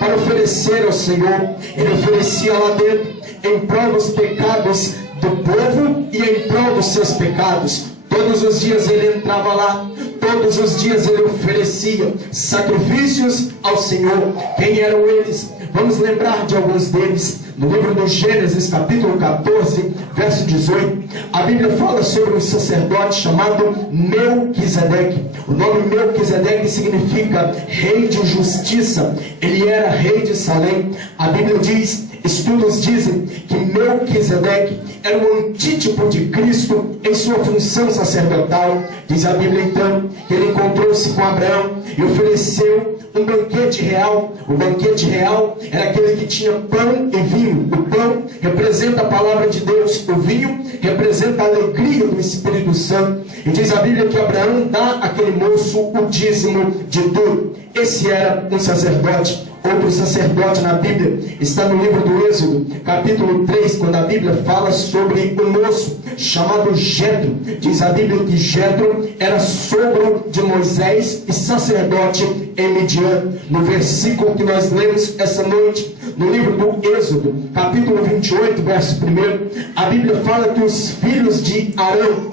para oferecer ao Senhor. Ele oferecia lá dentro em prol dos pecados do povo e em prol dos seus pecados. Todos os dias ele entrava lá, todos os dias ele oferecia sacrifícios ao Senhor. Quem eram eles? Vamos lembrar de alguns deles. No livro do Gênesis, capítulo 14, verso 18, a Bíblia fala sobre um sacerdote chamado Melquisedeque. O nome Melquisedeque significa rei de justiça. Ele era rei de Salém. A Bíblia diz, estudos dizem que Melquisedeque era um antítipo de Cristo em sua função sacerdotal. Diz a Bíblia então que ele encontrou-se com Abraão e ofereceu um banquete real. O banquete real era aquele que tinha pão e vinho. O pão representa a palavra de Deus, o vinho representa a alegria do Espírito Santo. E diz a Bíblia que Abraão dá àquele moço o dízimo de tudo. Esse era um sacerdote. Outro sacerdote na Bíblia está no livro do Êxodo, capítulo 3, quando a Bíblia fala sobre um moço chamado Jetro. Diz a Bíblia que Jetro era sogro de Moisés e sacerdote em Midian. No versículo que nós lemos essa noite, no livro do Êxodo, capítulo 28, verso 1, a Bíblia fala que os filhos de Arão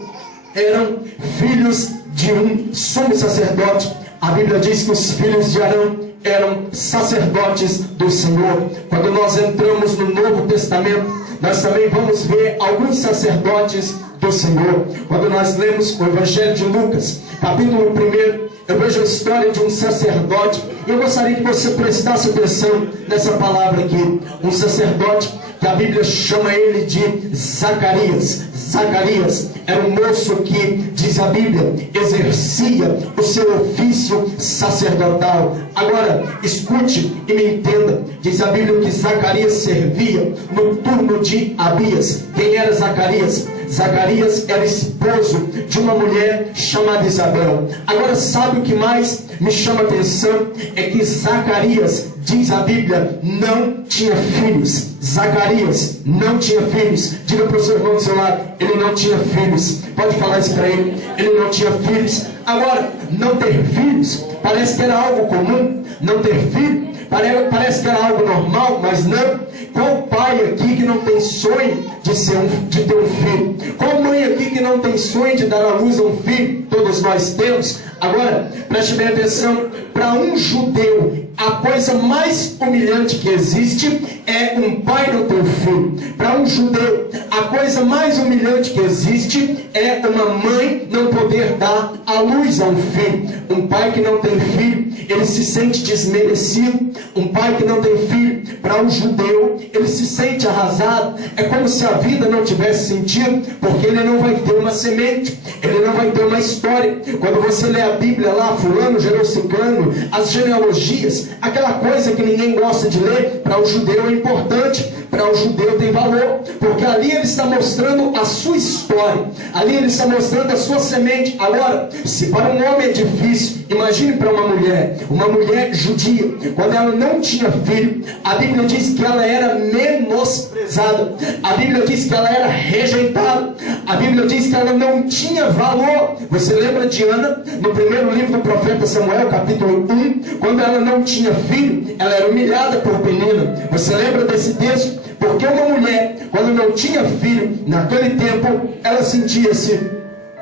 eram filhos de um sumo sacerdote. A Bíblia diz que os filhos de Arão eram sacerdotes do Senhor. Quando nós entramos no Novo Testamento, nós também vamos ver alguns sacerdotes do Senhor. Quando nós lemos o Evangelho de Lucas, capítulo 1, eu vejo a história de um sacerdote, e eu gostaria que você prestasse atenção nessa palavra aqui. Um sacerdote que a Bíblia chama ele de Zacarias. Zacarias era um moço que, diz a Bíblia, exercia o seu ofício sacerdotal. Agora, escute e me entenda. Diz a Bíblia que Zacarias servia no turno de Abias. Quem era Zacarias? Zacarias era esposo de uma mulher chamada Isabel. Agora, sabe o que mais me chama a atenção? É que Zacarias, diz a Bíblia, não tinha filhos. Zacarias não tinha filhos. Diga para o seu irmão do seu lado, ele não tinha filhos. Pode falar isso para ele. Ele não tinha filhos. Agora, não ter filhos parece que era algo comum. Não ter filho parece que era algo normal, mas não. Qual pai aqui que não tem sonho de ter um filho? Qual mãe aqui que não tem sonho de dar à luz a um filho? Todos nós temos. Agora, preste bem atenção. Para um judeu, a coisa mais humilhante que existe é um pai não ter um filho. Para um judeu, a coisa mais humilhante que existe é uma mãe não poder dar à luz a um filho. Um pai que não tem filho, ele se sente desmerecido. Um pai que não tem filho, para um judeu, ele se sente arrasado. É como se a vida não tivesse sentido, porque ele não vai ter uma semente, ele não vai ter uma história. Quando você lê a Bíblia lá, fulano gerou ciclano, as genealogias, aquela coisa que ninguém gosta de ler, para o judeu é importante, para o judeu tem valor, porque ali ele está mostrando a sua história, ali ele está mostrando a sua semente. Agora, se para um homem é difícil, imagine para uma mulher judia, quando ela não tinha filho, a Bíblia diz que ela era menosprezada, a Bíblia diz que ela era rejeitada, a Bíblia diz que ela não tinha valor. Você lembra de Ana, no primeiro livro do profeta Samuel, capítulo 1, quando ela não tinha filho, ela era humilhada por Penina. Você lembra desse texto? Porque uma mulher, quando não tinha filho, naquele tempo, ela sentia-se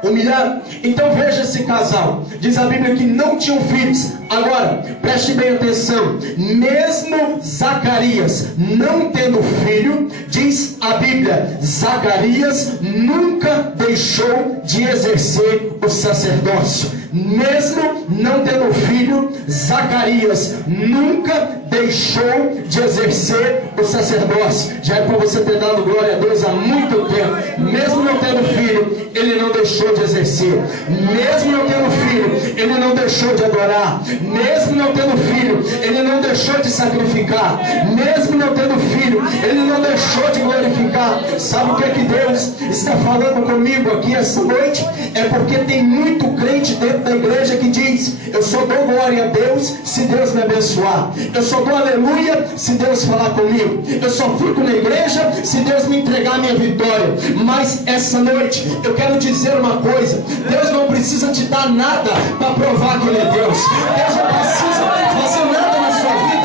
humilhada. Então veja esse casal. Diz a Bíblia que não tinham filhos. Agora, preste bem atenção. Mesmo Zacarias não tendo filho, diz a Bíblia, Zacarias nunca deixou de exercer o sacerdócio. Mesmo não tendo filho, Zacarias nunca deixou de exercer o sacerdócio. Já é para você ter dado glória a Deus há muito tempo. Mesmo não tendo filho, ele não deixou de exercer. Mesmo não tendo filho, ele não deixou de adorar. Mesmo não tendo filho, ele não deixou de sacrificar. Mesmo não tendo filho, ele não deixou de glorificar. Sabe o que é que Deus está falando comigo aqui essa noite? É porque tem muito crente dentro da igreja que diz: eu só dou glória a Deus se Deus me abençoar. Eu só dou aleluia se Deus falar comigo. Eu só fico na igreja se Deus me entregar a minha vitória. Mas essa noite eu quero dizer uma coisa: Deus não precisa te dar nada para provar que Ele é Deus. Deus não precisa fazer nada na sua vida